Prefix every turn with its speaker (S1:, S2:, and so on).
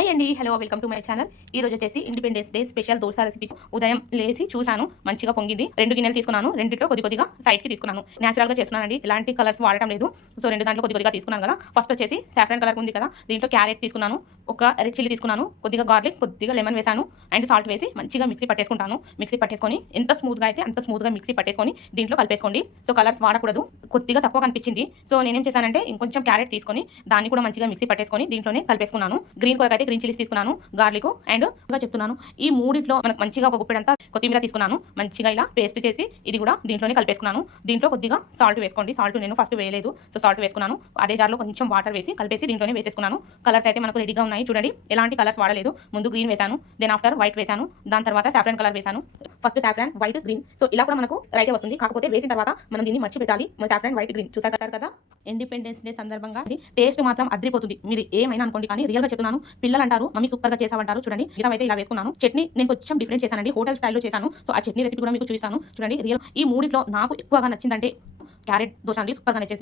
S1: Hi అండి hello welcome to my channel. ఈ రోజు వచ్చేసి Independence Day special dosa recipe. ఉదయం లేచి చూశాను మంచిగా పొంగింది. రెండు గిన్నెలు తీసుకున్నాను రెండిట్లో కొద్ది కొద్దిగా సైడ్కి తీసుకున్నాను. న్యాచురల్గా చేస్తున్నానండి ఎలాంటి కలర్స్ వాడటం లేదు. సో రెండు దాంట్లో కొద్ది కొద్దిగా తీసుకున్నాను కదా. ఫస్ట్ వచ్చేసి సాఫ్రాన్ కలర్ ఉంది కదా దీంట్లో క్యారెట్ తీసుకున్నాను. ఒక రెడ్ చిల్లీ తీసుకున్నాను కొద్దిగా గార్లిక్ కొద్దిగా లెమన్ వేసాను అండ్ సాల్ట్ వేసి మంచిగా మిక్సీ పట్టేసుకుంటాను. మిక్సీ పట్టేసుకొని ఎంత స్మూత్గా అయితే అంత స్మూత్గా మిక్సీ పట్టేసుకొని దీంట్లో కలిపేసుకోండి. సో కలర్స్ వాడకూడదు. కొద్దిగా తక్కువ కనిపించింది. సో నేనేం చేశానంటే ఇంకొంచెం క్యారెట్ తీసుకొని దాన్ని కూడా మంచిగా మిక్సీ పట్టేసుకొని దీంట్లోనే కలిపేసుకున్నాను. గ్రీన్ కలర్ అయితే గ్రీన్ చిల్లీస్ తీసుకున్నాను గార్లిక్ అండ్ ఇంకా చెప్తున్నాను. ఈ మూడింట్లో మనకు మంచిగా ఒక గుప్పెడంతా కొత్తిమీర తీసుకున్నాను. మంచిగా ఇలా పేస్ట్ చేసి ఇది కూడా దీంట్లోనే కలిపేసుకున్నాను. దీంట్లో కొద్దిగా సాల్ట్ వేసుకోండి. సాల్ట్ నేను ఫస్ట్ వేయలేదు. సో సాల్ట్ వేసుకున్నాను. అదే జార్లో కొంచెం వాటర్ వేసి కలిపేసి దీంట్లోనే వేసేసుకున్నాను. కలర్స్ అయితే మనకు రెడీగా ఉన్నాయి. చూడండి ఎలాంటి కలర్స్ వాడలేదు. ముందు గ్రీన్ వేసాను దెన్ ఆఫ్టర్ వైట్ వేసాను దాని తర్వాత సాఫ్రాన్ కలర్ వేసాను first saffron white green so ఇలా కూడా మనకు రైటే వస్తుంది. కాకపోతే వేసిన తర్వాత మనం దీన్ని మర్చి పెట్టాలి సాఫ్రాన్ వైట్ గ్రీన్ చూసారు కదా ఇండిపెండెన్స్ డే సందర్భంగా టేస్ట్ మాత్రం అద్రిపోతుంది. మీరు ఏమైనా అనుకోండి కానీ రియల్గా చెప్తున్నాను. పిల్లలు అంటారు మమ్మీ సూపర్గా చేసామంటారు చూడండి ఇలా అయితే ఇలా వేసుకున్నాను. చట్నీ నేను కొంచెం డిఫరెంట్ చేశానండి. హోటల్ స్టైల్లో చేశాను. సో ఆ చట్నీ రెసిపీ కూడా మీకు చూపిస్తాను. చూడండి రియల్ ఈ మూడిట్లో నాకు ఎక్కువగా నచ్చిందంటే క్యారెట్ దోశ అండి సూపర్గా నచ్చేసింది.